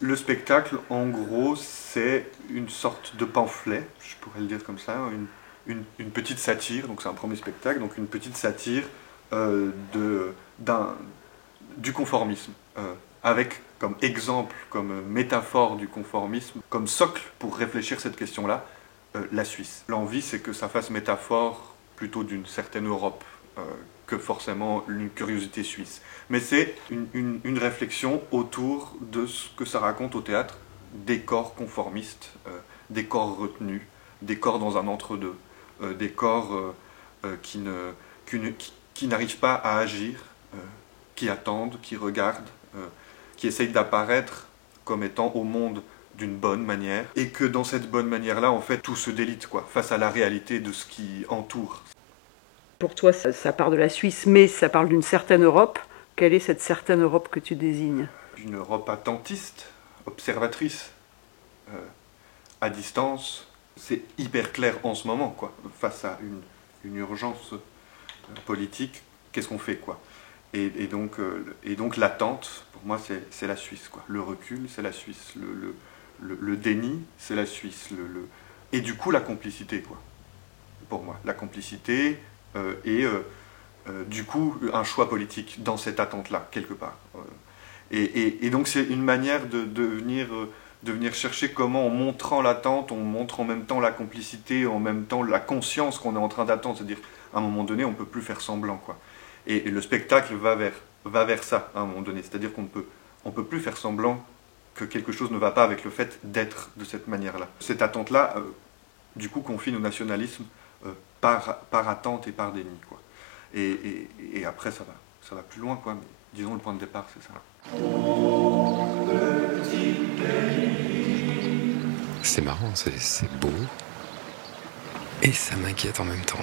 Le spectacle, en gros, c'est une sorte de pamphlet, je pourrais le dire comme ça, une petite satire, donc c'est un premier spectacle, donc une petite satire de, du conformisme, avec comme exemple, comme métaphore du conformisme, comme socle pour réfléchir cette question-là, la Suisse. L'envie, c'est que ça fasse métaphore plutôt d'une certaine Europe que forcément une curiosité suisse. Mais c'est une réflexion autour de ce que ça raconte au théâtre, des corps conformistes, des corps retenus, des corps dans un entre-deux, des corps qui n'arrivent pas à agir, qui attendent, qui regardent, qui essayent d'apparaître comme étant au monde d'une bonne manière, et que dans cette bonne manière-là, en fait, tout se délite, quoi, face à la réalité de ce qui entoure. Pour toi, ça part de la Suisse, mais ça parle d'une certaine Europe. Quelle est cette certaine Europe que tu désignes? Une Europe attentiste, observatrice, euh, à distance, c'est hyper clair en ce moment, quoi, face à une urgence politique, qu'est-ce qu'on fait, quoi. Et donc l'attente, pour moi, c'est la Suisse, quoi. Le recul, c'est la Suisse. Le déni, c'est la Suisse. Et du coup, la complicité, quoi. Pour moi, la complicité et du coup un choix politique dans cette attente-là, quelque part. Et donc c'est une manière de venir chercher comment, en montrant l'attente, on montre en même temps la complicité, en même temps la conscience qu'on est en train d'attendre. C'est-à-dire, à un moment donné, on ne peut plus faire semblant, quoi. Et le spectacle va vers ça, à un moment donné. C'est-à-dire qu'on ne peut plus faire semblant que quelque chose ne va pas avec le fait d'être de cette manière-là. Cette attente-là, du coup, confine au nationalisme par attente et par déni, quoi. Et après, ça va plus loin, quoi. Mais disons, le point de départ, c'est ça. C'est marrant, c'est beau et ça m'inquiète en même temps.